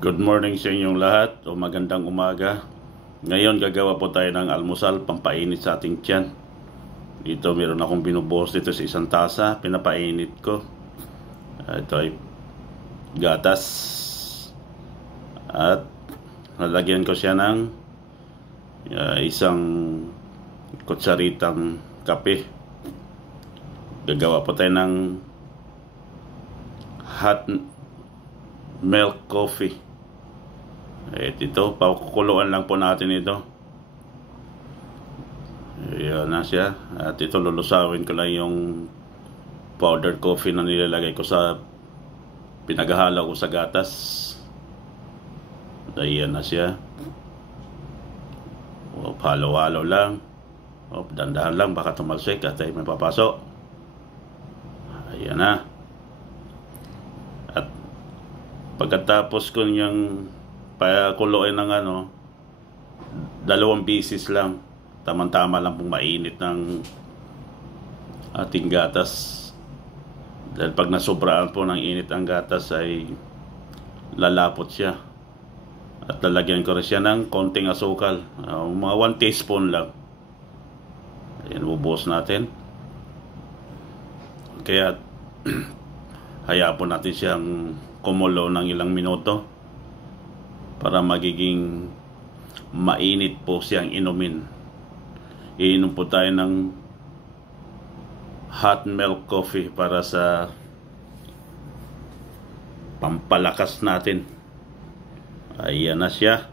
Good morning sa inyong lahat o magandang umaga. Ngayon gagawa po tayo ng almusal pampainit sa ating tiyan. Dito meron akong binubuhos dito sa isang tasa, pinapainit ko. Ito ay gatas. At lalagyan ko siya ng isang kutsaritang kape. Gagawa po tayo ng hot milk coffee. Ito, pakukuluan lang po natin ito. Ayan na siya. At ito, lulusawin ko lang yung powdered coffee na nilalagay ko sa pinaghalo ko sa gatas. Ayan na siya. Halo-halo lang. Dandahan lang, baka tumalsik at ay may papasok. Ayan na. At pagkatapos ko niyang pakuluin ng 2 pieces lang, tamang-tama lang pong mainit ng ating gatas. Dahil pag nasobraan po ng init ang gatas ay lalapot siya. At lalagyan ko rin siya ng konting asukal, mga 1 teaspoon lang. Ayan, bubuhos natin. Kaya hayaan po natin siyang kumulo ng ilang minuto para magiging mainit po siyang inumin. Iinom po tayo ng hot milk coffee para sa pampalakas natin. Ayan na siya.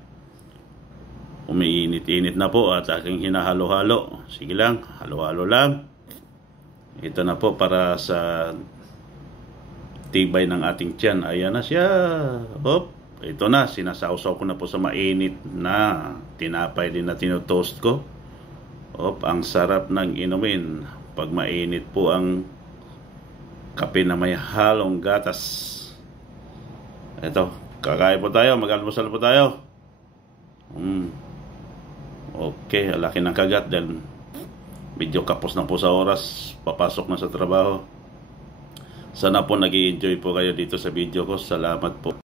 Umiinit-init na po at aking hinahalo-halo. Sige lang, halo-halo lang. Ito na po para sa tibay ng ating tiyan. Ayan na siya. Hop. Ito na, sinasawsaw ko na po sa mainit na tinapay din na tinutoast ko. Hop, ang sarap ng inumin pag mainit po ang kape na may halong gatas. Ito, kakain po tayo, mag-almusal po tayo. Okay, laki ng kagat dahil medyo kapos na po sa oras, papasok na sa trabaho. Sana po nag-i-enjoy po kayo dito sa video ko. Salamat po.